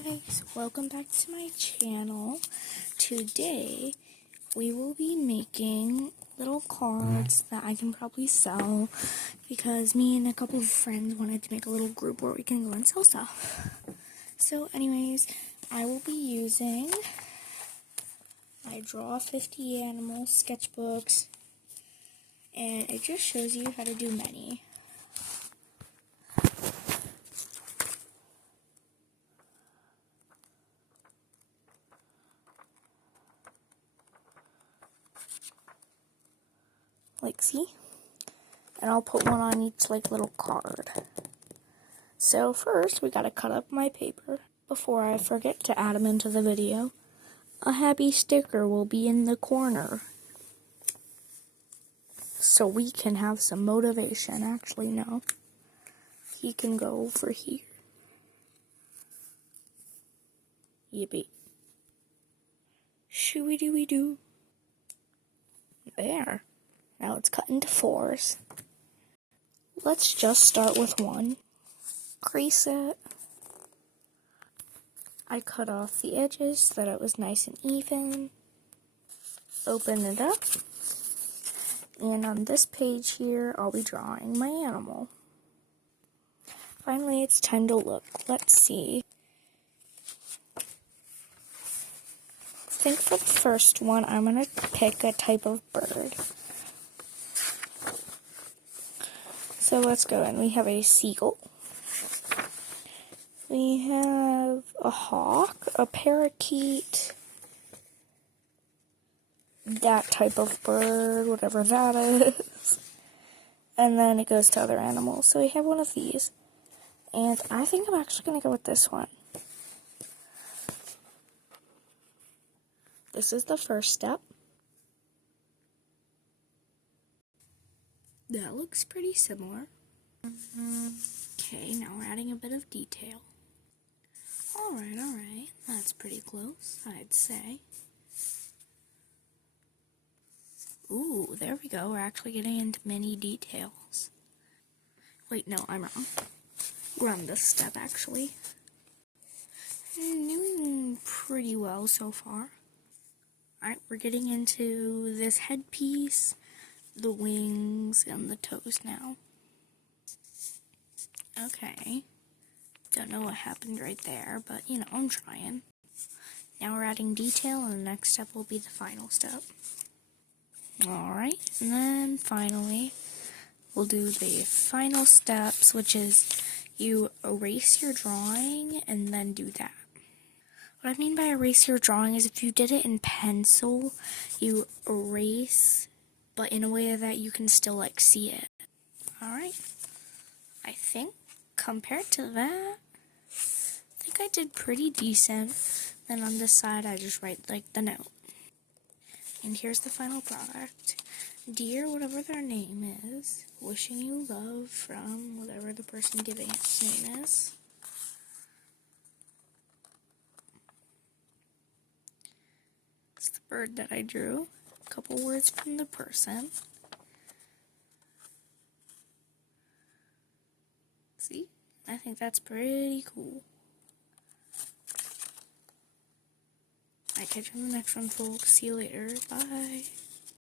guys, welcome back to my channel. Today we will be making little cards that I can probably sell because me and a couple of friends wanted to make a little group where we can go and sell stuff. So anyways, I will be using my Draw 50 Animals sketchbooks, and it just shows you how to do many. Like, see? And I'll put one on each, little card. So first, we gotta cut up my paper. Before I forget to add them into the video, a happy sticker will be in the corner. So we can have some motivation. Actually, no. He can go over here. Yippee. Shooey-dooey-doo. There. Now it's cut into fours. Let's just start with one. Crease it. I cut off the edges so that it was nice and even. Open it up. And on this page here, I'll be drawing my animal. Finally, it's time to look. Let's see. I think for the first one, I'm going to pick a type of bird. So let's go in. We have a seagull. We have a hawk, a parakeet, that type of bird, whatever that is. And then it goes to other animals. So we have one of these. And I think I'm actually going to go with this one. This is the first step. That looks pretty similar. Okay, now we're adding a bit of detail. Alright, that's pretty close, I'd say. Ooh, there we go, we're actually getting into many details. Wait, no, I'm wrong. We're on this step, actually. I'm doing pretty well so far. Alright, we're getting into this headpiece, the wings, and the toes now. Okay. Don't know what happened right there, but, you know, I'm trying. Now we're adding detail, and the next step will be the final step. Alright, and then finally, we'll do the final steps, which is you erase your drawing, and then do that. What I mean by erase your drawing is if you did it in pencil, you erase, but in a way that you can still, see it. Alright, I think compared to that, I think I did pretty decent. Then on this side, I just write, the note. And here's the final product. Dear whatever their name is, wishing you love from whatever the person giving its name is. It's the bird that I drew. A couple words from the person. See? I think that's pretty cool. Alright, catch you on the next one, folks. See you later. Bye.